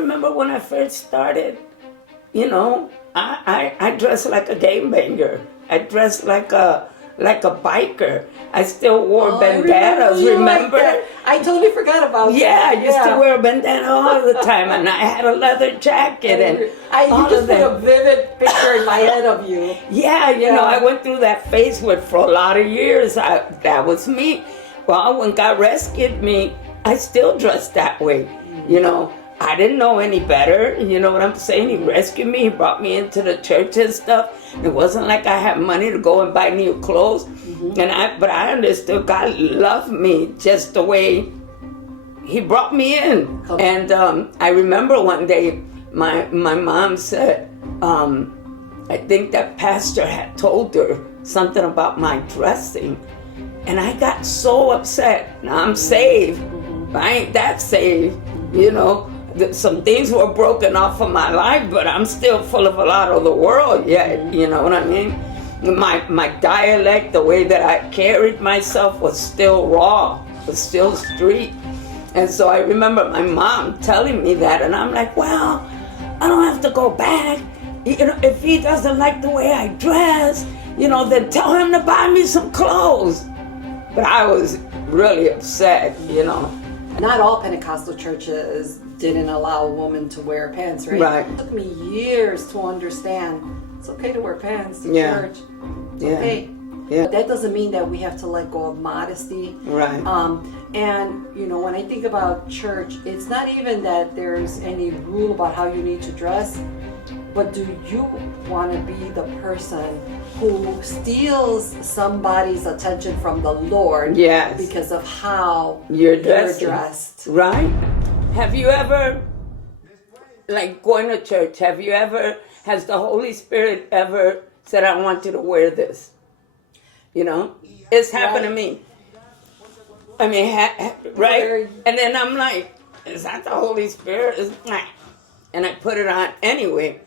remember when I first started, I dressed like a game banger. I dressed like a biker. I still wore bandanas, remember? Like I totally forgot about that. I used to wear a bandana all the time, and I had a leather jacket and you just put a vivid picture in my head of you. Yeah, I went through that phase for a lot of years. That was me. Well, when God rescued me, I still dressed that way, I didn't know any better, you know what I'm saying? He rescued me, he brought me into the church and stuff. It wasn't like I had money to go and buy new clothes. But I understood God loved me just the way he brought me in. And I remember one day my mom said, I think that pastor had told her something about my dressing. And I got so upset. Now I'm saved, but I ain't that saved, Some things were broken off of my life, but I'm still full of a lot of the world yet, you know what I mean? My dialect, the way that I carried myself was still raw, was still street. And so I remember my mom telling me that, and I'm like, well, I don't have to go back. If he doesn't like the way I dress, then tell him to buy me some clothes. But I was really upset, Not all Pentecostal churches didn't allow a woman to wear pants, right? Right. It took me years to understand it's okay to wear pants to church. It's okay. Yeah. But that doesn't mean that we have to let go of modesty. Right. And when I think about church, it's not even that there's any rule about how you need to dress, but do you want to be the person who steals somebody's attention from the Lord because of how you're dressed? Right. Have you ever, like going to church, has the Holy Spirit ever said, I want you to wear this? It's happened to me. I mean, right? And then I'm like, is that the Holy Spirit? And I put it on anyway.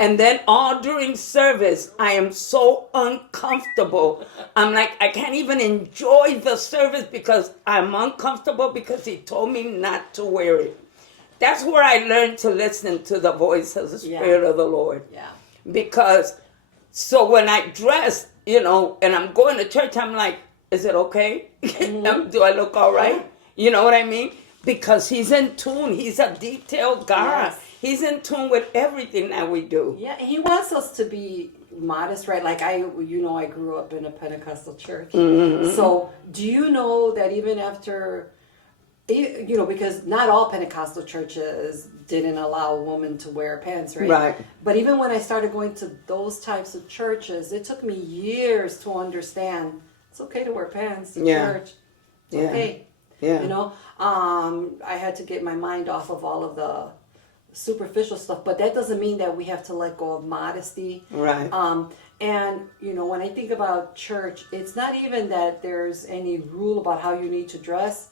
And then all during service, I am so uncomfortable. I'm like, I can't even enjoy the service because I'm uncomfortable because he told me not to wear it. That's where I learned to listen to the voice of the Spirit of the Lord. Yeah. Because, so when I dress, and I'm going to church, I'm like, is it okay? Do I look all right? You know what I mean? Because he's in tune. He's a detailed God. Yes. He's in tune with everything that we do. Yeah, and he wants us to be modest, right? Like I grew up in a Pentecostal church. Mm-hmm. So do you know that even after, because not all Pentecostal churches didn't allow a woman to wear pants, right? Right. But even when I started going to those types of churches, it took me years to understand it's okay to wear pants to church. It's okay. Yeah. I had to get my mind off of all of the superficial stuff, but that doesn't mean that we have to let go of modesty. Right. And when I think about church, it's not even that there's any rule about how you need to dress,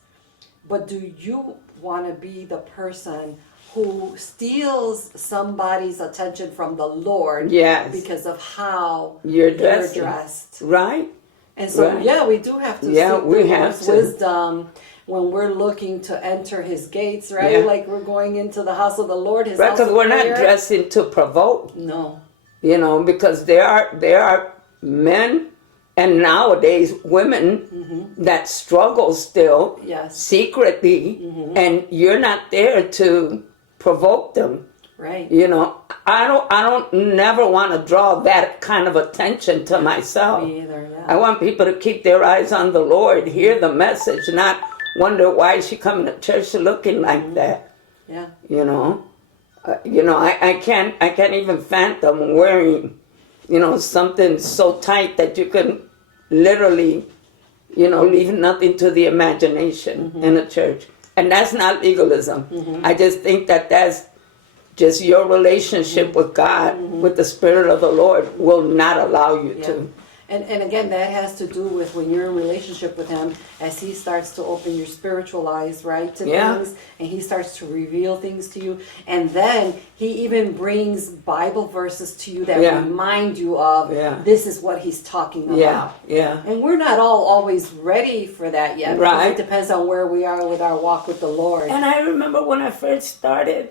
but do you want to be the person who steals somebody's attention from the Lord because of how you're dressed? Right. And so, we do have to seek the Lord's wisdom when we're looking to enter his gates, right? Yeah. Like we're going into the house of the Lord, his house of prayer. Because we're not dressing to provoke. No. Because there are men and nowadays women that struggle still secretly, and you're not there to provoke them. Right. I don't never want to draw that kind of attention to myself. Me either, yeah. I want people to keep their eyes on the Lord, hear the message, not wonder why is she coming to church looking like that. Yeah. I can't even fathom wearing, something so tight that you can literally, leave nothing to the imagination in a church. And that's not legalism. I just think that that's just your relationship with God, with the Spirit of the Lord, will not allow you to. And again, that has to do with when you're in relationship with him, as he starts to open your spiritual eyes, right, to things, and he starts to reveal things to you. And then he even brings Bible verses to you that remind you of this is what he's talking about. Yeah. And we're not all always ready for that yet. Right. It depends on where we are with our walk with the Lord. And I remember when I first started,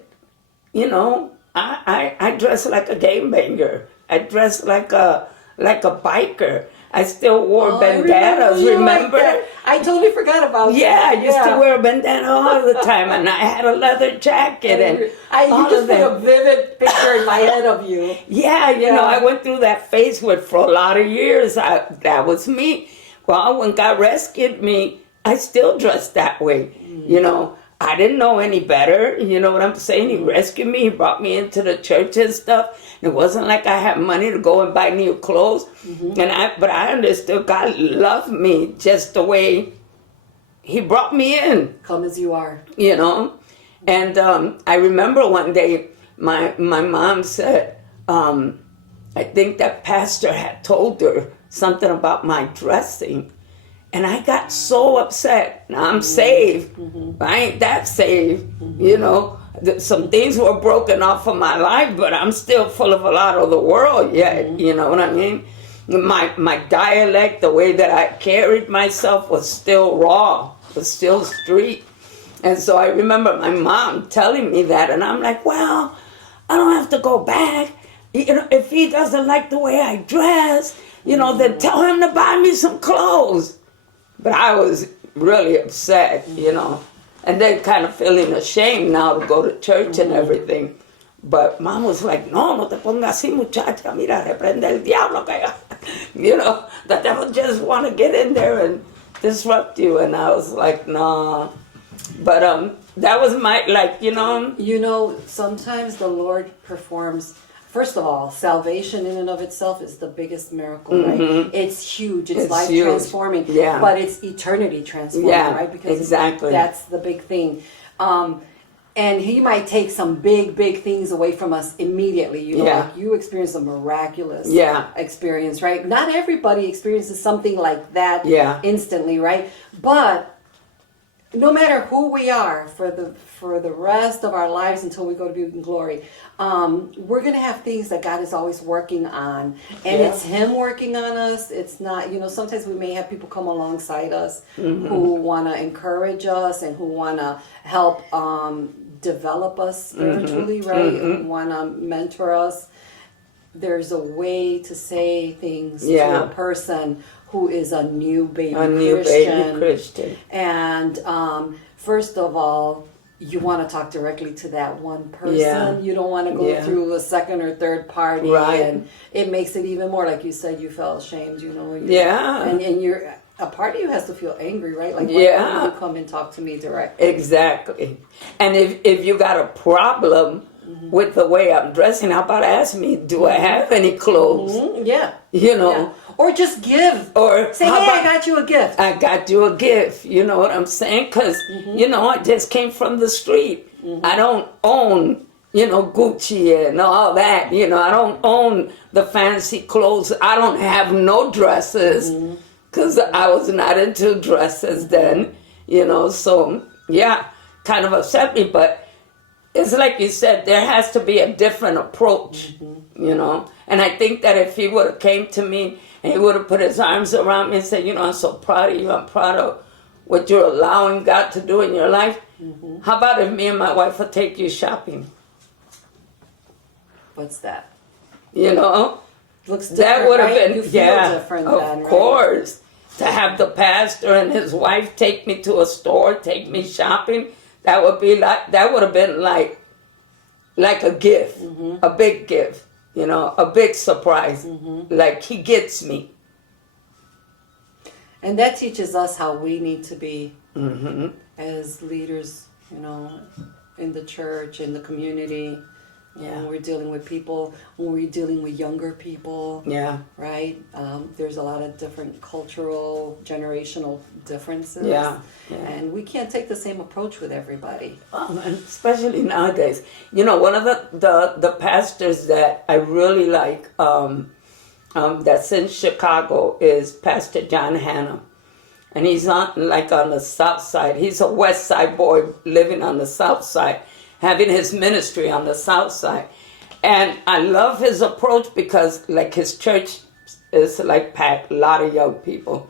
you know, I dress like a game banger. I dress like a biker. I still wore bandanas, remember? Like I totally forgot about that. Yeah, I used to wear a bandana all the time, and I had a leather jacket, and you just put a vivid picture in my head of you. Yeah, you know, I went through that phase for a lot of years. That was me. Well, when God rescued me, I still dressed that way. You know, I didn't know any better. You know what I'm saying? He rescued me. He brought me into the church and stuff. It wasn't like I had money to go and buy new clothes. But I understood God loved me just the way He brought me in. Come as you are. You know? And I remember one day my mom said, I think that pastor had told her something about my dressing. And I got so upset. Now I'm saved. I ain't that saved. You know, some things were broken off of my life, but I'm still full of a lot of the world yet. You know what I mean? My dialect, the way that I carried myself was still raw, was still street. And so I remember my mom telling me that, and I'm like, well, I don't have to go back. You know, if he doesn't like the way I dress, you know, then tell him to buy me some clothes. But I was really upset, you know, and then kind of feeling ashamed now to go to church and everything. But Mom was like, no te pongas así, muchacha, mira, reprende el diablo. You know, the devil just want to get in there and disrupt you. And I was like, nah. But that was my, like, you know. You know, sometimes the Lord performs. First of all, salvation in and of itself is the biggest miracle, right? It's huge. It's life huge. Transforming. Yeah. But it's eternity transforming, right? Because exactly. That's the big thing. And He might take some big things away from us immediately. You know, like you experience a miraculous experience, right? Not everybody experiences something like that instantly, right? But no matter who we are for the rest of our lives until we go to be in glory, we're going to have things that God is always working on. And it's Him working on us. It's not, you know, sometimes we may have people come alongside us who want to encourage us and who want to help develop us spiritually, right? Who want to mentor us. There's a way to say things to a person who is a new baby Christian. And first of all, you want to talk directly to that one person. You don't want to go through a second or third party. And it makes it even more, like you said, you felt ashamed, you know. And you're, a part of you has to feel angry, right? Like, why don't you come and talk to me directly? Exactly. And if you got a problem with the way I'm dressing, how about ask me, do I have any clothes? You know. Or just give. Or say, hey, I got you a gift. I got you a gift. You know what I'm saying? Because, you know, I just came from the street. I don't own, you know, Gucci and all that. You know, I don't own the fancy clothes. I don't have no dresses because I was not into dresses then, you know. So, kind of upset me. But it's like you said, there has to be a different approach, you know. And I think that if he would have came to me and he would have put his arms around me and said, you know, I'm so proud of you. I'm proud of what you're allowing God to do in your life. How about if me and my wife would take you shopping? What's that? You know? Looks different, that would have right? been, you feel different of then, course. To have the pastor and his wife take me to a store, take me shopping, that would have been like a gift, a big gift. You know, a big surprise. Like, he gets me. And that teaches us how we need to be as leaders, you know, in the church, in the community. When we're dealing with people, when we're dealing with younger people. Right? There's a lot of different cultural, generational differences. And we can't take the same approach with everybody. Oh, and especially nowadays. You know, one of the pastors that I really like that's in Chicago is Pastor John Hanna. And he's on the south side. He's a west side boy living on the south side, having his ministry on the south side. And I love his approach because, like, his church is like packed, a lot of young people.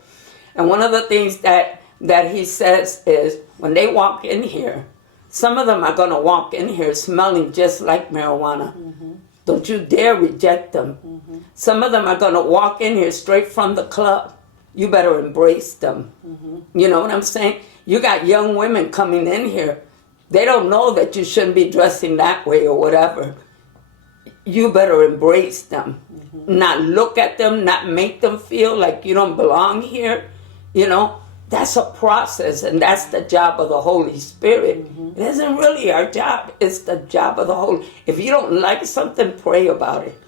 And one of the things that he says is, when they walk in here, Some of them are going to walk in here smelling just like marijuana. Don't you dare reject them. Some of them are going to walk in here straight from the club. You better embrace them. You know what I'm saying? You got young women coming in here. They don't know that you shouldn't be dressing that way or whatever. You better embrace them. Not look at them, not make them feel like you don't belong here. You know, that's a process, and that's the job of the Holy Spirit. It isn't really our job. It's the job of the Holy. If you don't like something, pray about it.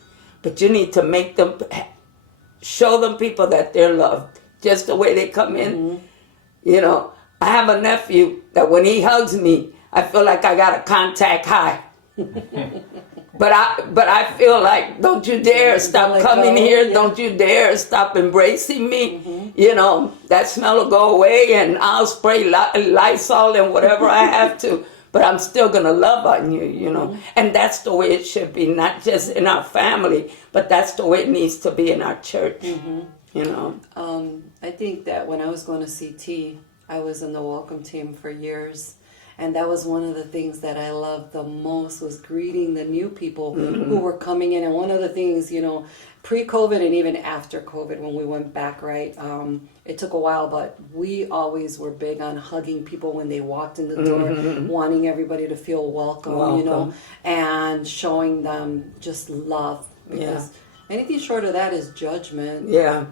But you need to make them, show them people that they're loved, just the way they come in. You know, I have a nephew that when he hugs me, I feel like I got a contact high. But I feel like, don't you dare stop coming here. Don't you dare stop embracing me. You know, that smell will go away and I'll spray Lysol and whatever I have to. But I'm still going to love on you, you know. And that's the way it should be, not just in our family, but that's the way it needs to be in our church, you know. I think that when I was going to CT, I was in the welcome team for years. And that was one of the things that I loved the most, was greeting the new people who were coming in. And one of the things, you know, pre-COVID and even after COVID, when we went back, right, it took a while, but we always were big on hugging people when they walked in the door, wanting everybody to feel welcome, you know, and showing them just love. Because anything short of that is judgment. Yeah.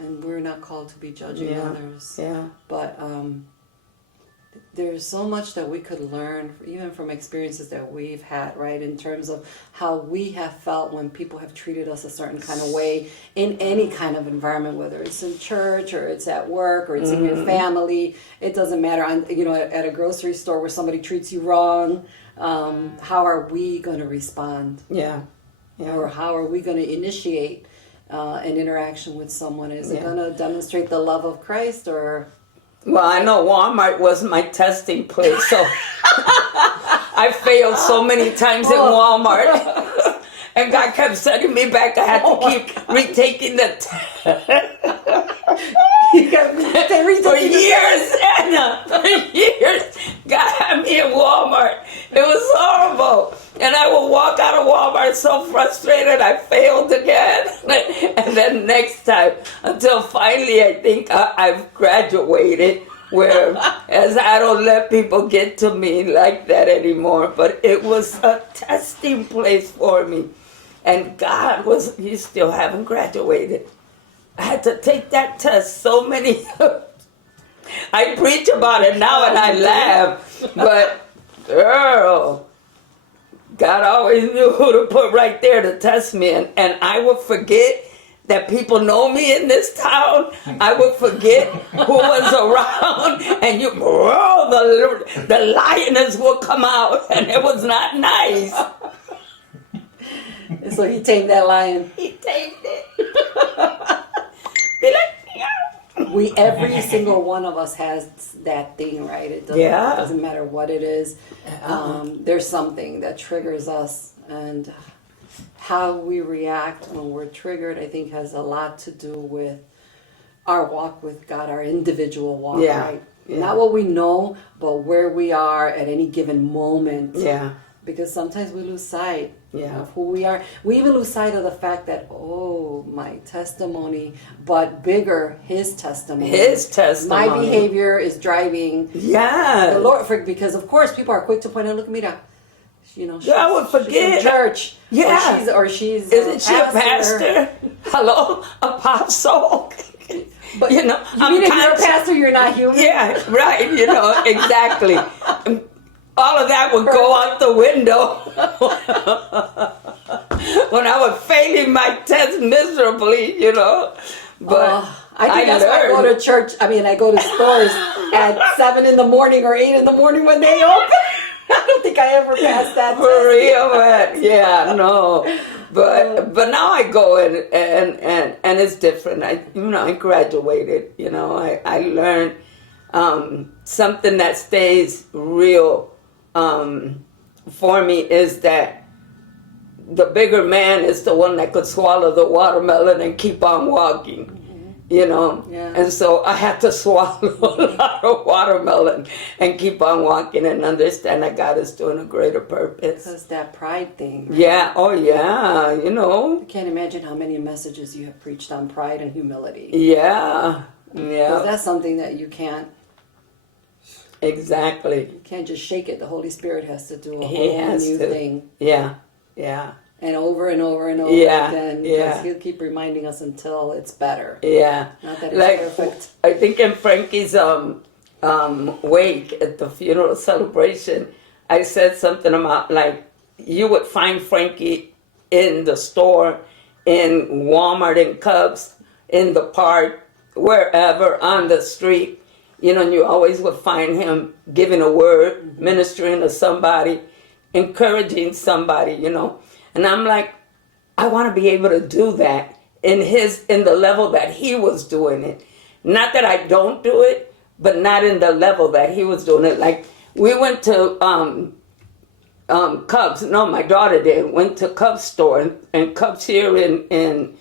And we're not called to be judging others. Yeah. But there's so much that we could learn, even from experiences that we've had, right, in terms of how we have felt when people have treated us a certain kind of way in any kind of environment, whether it's in church or it's at work or it's in your family. It doesn't matter. You know, at a grocery store where somebody treats you wrong, how are we going to respond? Or how are we going to initiate an interaction with someone? Is it going to demonstrate the love of Christ, or... Well, I know Walmart was my testing place, so I failed so many times in Walmart. And God kept sending me back. I had to keep retaking the test. For years, Anna, for years. God had me in Walmart. It was horrible. And I would walk out of Walmart so frustrated I failed again. And then next time, until finally I think I've graduated, where as I don't let people get to me like that anymore. But it was a testing place for me. And God you still haven't graduated. I had to take that test so many I preach about it now and I laugh. But girl, God always knew who to put right there to test me. And I would forget that people know me in this town. I would forget who was around. And the lioness would come out. And it was not nice. So he tamed that lion. He tamed it. Be like, yeah. Every single one of us has that thing, right? It doesn't matter what it is. There's something that triggers us, and how we react when we're triggered, I think, has a lot to do with our walk with God, our individual walk, right? Yeah. Not what we know, but where we are at any given moment. Yeah. Because sometimes we lose sight of who we are. We even lose sight of the fact that, my testimony, but bigger, his testimony. His testimony. My behavior is driving the Lord. Because, of course, people are quick to point out, look, mira, you know, I would forget. She's in church. Yeah. Or she's Isn't she a pastor? Hello? Apostle? But you know, if you're a pastor, you're not human? Yeah, right. You know, exactly. All of that would go out the window when I was failing my test miserably, you know. But I think that's why I go to church. I mean, I go to stores at 7 in the morning or 8 in the morning when they open. I don't think I ever passed that for test. real, man. Yeah, no. But now I go and it's different. I graduated. You know, I learned something that stays real. For me is that the bigger man is the one that could swallow the watermelon and keep on walking. you know. Yeah. And so I had to swallow a lot of watermelon and keep on walking and understand that God is doing a greater purpose. Because that pride thing. Right? Yeah, oh yeah, you know. I can't imagine how many messages you have preached on pride and humility. Yeah, Because yeah, that's something that you exactly. can't just shake it. The Holy Spirit has to do a He whole has new to. thing. Yeah, yeah, And over and over and over Yeah, again. yeah. Because he'll keep reminding us until it's better. yeah. Not that it's Like, perfect. I think in Frankie's wake at the funeral celebration, I said something about like you would find Frankie in the store, in Walmart, in Cubs, in the park, wherever on the street, you know, and you always would find him giving a word, ministering to somebody, encouraging somebody, you know. And I'm like, I want to be able to do that in the level that he was doing it. Not that I don't do it, but not in the level that he was doing it. Like we went to Cubs. No, my daughter did. Went to Cubs store, and Cubs here in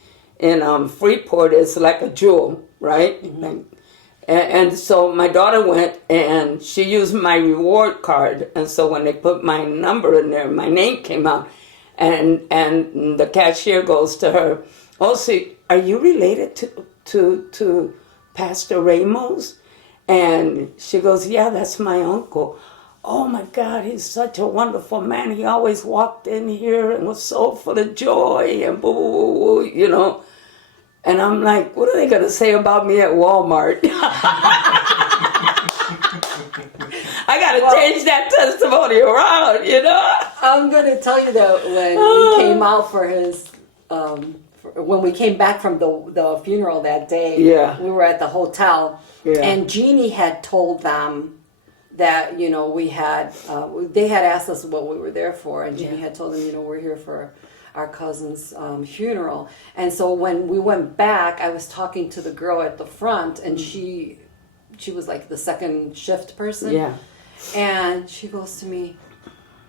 Freeport is like a jewel, right? Mm-hmm. And so my daughter went and she used my reward card, and so when they put my number in there, my name came out, and the cashier goes to her, "Oh, so are you related to Pastor Ramos?" And she goes, "Yeah, that's my uncle." "Oh my God, he's such a wonderful man. He always walked in here and was so full of joy and boo, boo, boo, boo," you know. And I'm like, what are they going to say about me at Walmart? I got to change that testimony around, you know? I'm going to tell you that when we came out for his, when we came back from the funeral that day, Yeah. we were at the hotel, Yeah. and Jeannie had told them that, you know, we had, they had asked us what we were there for, and Jeannie had told them, you know, we're here for our cousin's funeral. And so when we went back, I was talking to the girl at the front, and she was like the second shift person. Yeah. And she goes to me,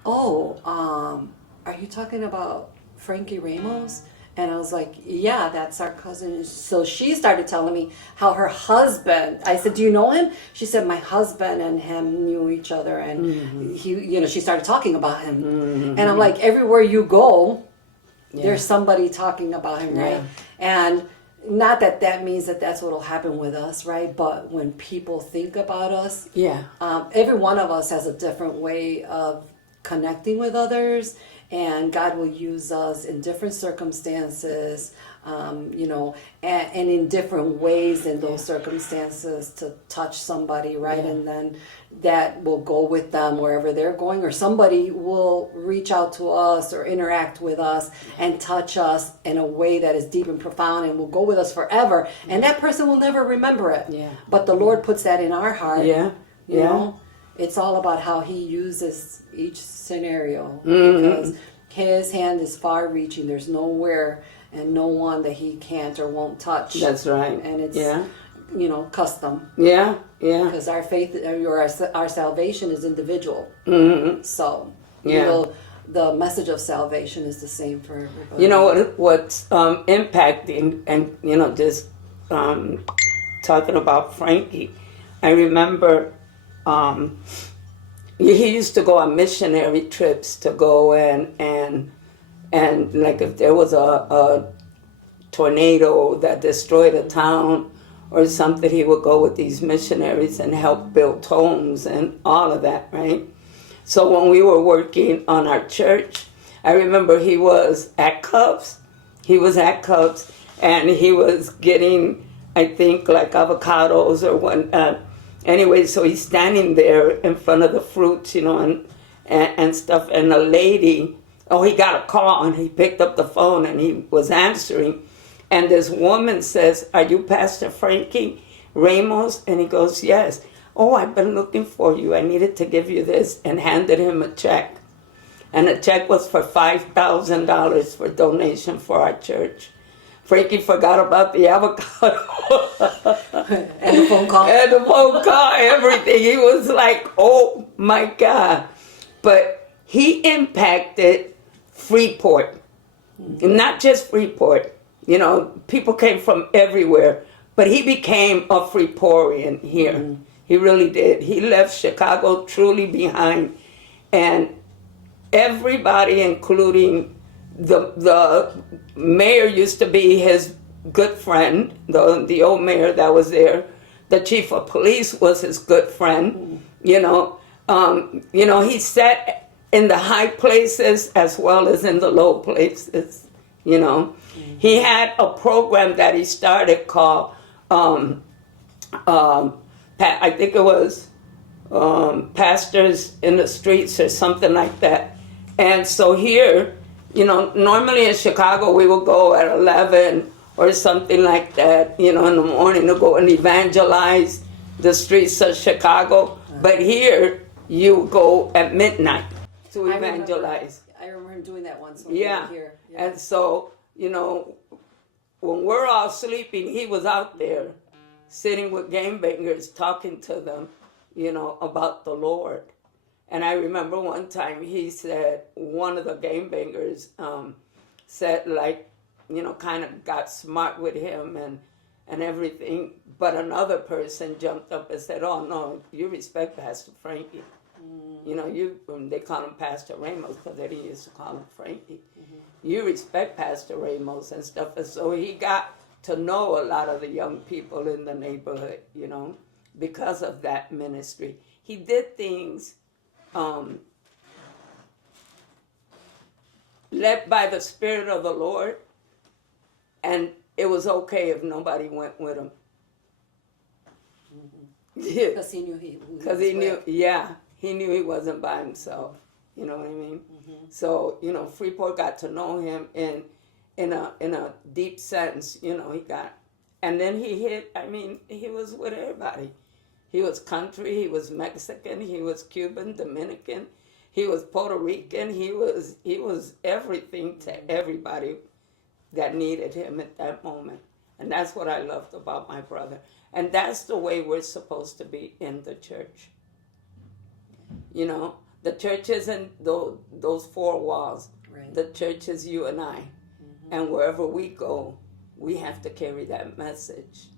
"Oh, are you talking about Frankie Ramos?" And I was like, "Yeah, that's our cousin." So she started telling me how her husband, I said, "Do you know him?" She said, "My husband and him knew each other." And he, you know, she started talking about him. And I'm like, everywhere you go, there's somebody talking about him, right? And not that that means that that's what will happen with us, right? But when people think about us, every one of us has a different way of connecting with others, and God will use us in different circumstances, you know, and in different ways in those circumstances to touch somebody, right? And then that will go with them wherever they're going, or somebody will reach out to us or interact with us and touch us in a way that is deep and profound and will go with us forever. And that person will never remember it. But the Lord puts that in our heart. You know, it's all about how he uses each scenario, because his hand is far reaching. There's nowhere and no one that he can't or won't touch. That's right. And it's, you know, custom. Because our faith or our salvation is individual. So, you know, the message of salvation is the same for everybody. You know what's impacting, and you know, just talking about Frankie, I remember he used to go on missionary trips to go and like if there was a tornado that destroyed a town or something, he would go with these missionaries and help build homes and all of that, right? So when we were working on our church, I remember he was at Cubs. And he was getting, I think, like avocados or one. Anyway, so he's standing there in front of the fruits, you know, and stuff. And the lady, he got a call, and he picked up the phone, and he was answering. And this woman says, "Are you Pastor Frankie Ramos?" And he goes, "Yes." "Oh, I've been looking for you. I needed to give you this," and handed him a check. And the check was for $5,000 for donation for our church. Frankie forgot about the avocado. And the phone call. And the phone call, everything. He was like, oh my God. But he impacted Freeport. And not just Freeport. You know, people came from everywhere. but he became a Freeporian here. He really did. He left Chicago truly behind, and everybody, including the mayor, used to be his good friend. The old mayor that was there, the chief of police was his good friend. You know, he sat in the high places as well as in the low places. You know, he had a program that he started called. I think it was Pastors in the Streets or something like that. And so here, normally in Chicago we would go at 11 or something like that, in the morning to go and evangelize the streets of Chicago. But here you go at midnight to evangelize. I remember him doing that once when Yeah. we were here. Yeah. And so, when we're all sleeping, he was out there sitting with gangbangers, talking to them, about the Lord. And I remember one time he said, one of the gangbangers said, kind of got smart with him and everything. But another person jumped up and said, oh, no, you respect Pastor Frankie. They call him Pastor Ramos because they didn't used to call him Frankie. You respect Pastor Ramos and stuff. And so he got to know a lot of the young people in the neighborhood, because of that ministry. He did things led by the Spirit of the Lord, and it was okay if nobody went with him. Because he knew Because he knew, he knew he wasn't by himself. You know what I mean? So, Freeport got to know him in a deep sense. He got, and then he was with everybody. He was country, he was Mexican, he was Cuban, Dominican, he was Puerto Rican, he was everything to everybody that needed him at that moment. And that's what I loved about my brother. And that's the way we're supposed to be in the church. The church isn't those four walls. Right. The church is you and I. And wherever we go, we have to carry that message.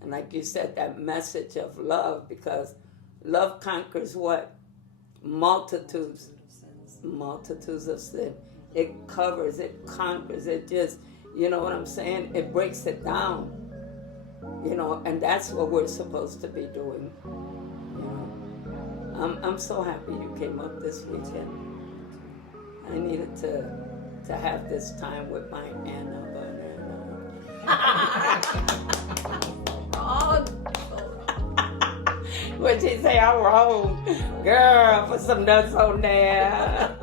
And like you said, that message of love, because love conquers what? Multitudes of sin. It covers, it conquers, it just, you know what I'm saying? It breaks it down. And that's what we're supposed to be doing. I'm so happy you came up this weekend. I needed to have this time with my Anna. What'd she say? I'm wrong. Girl, put some nuts on there.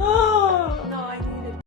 Oh.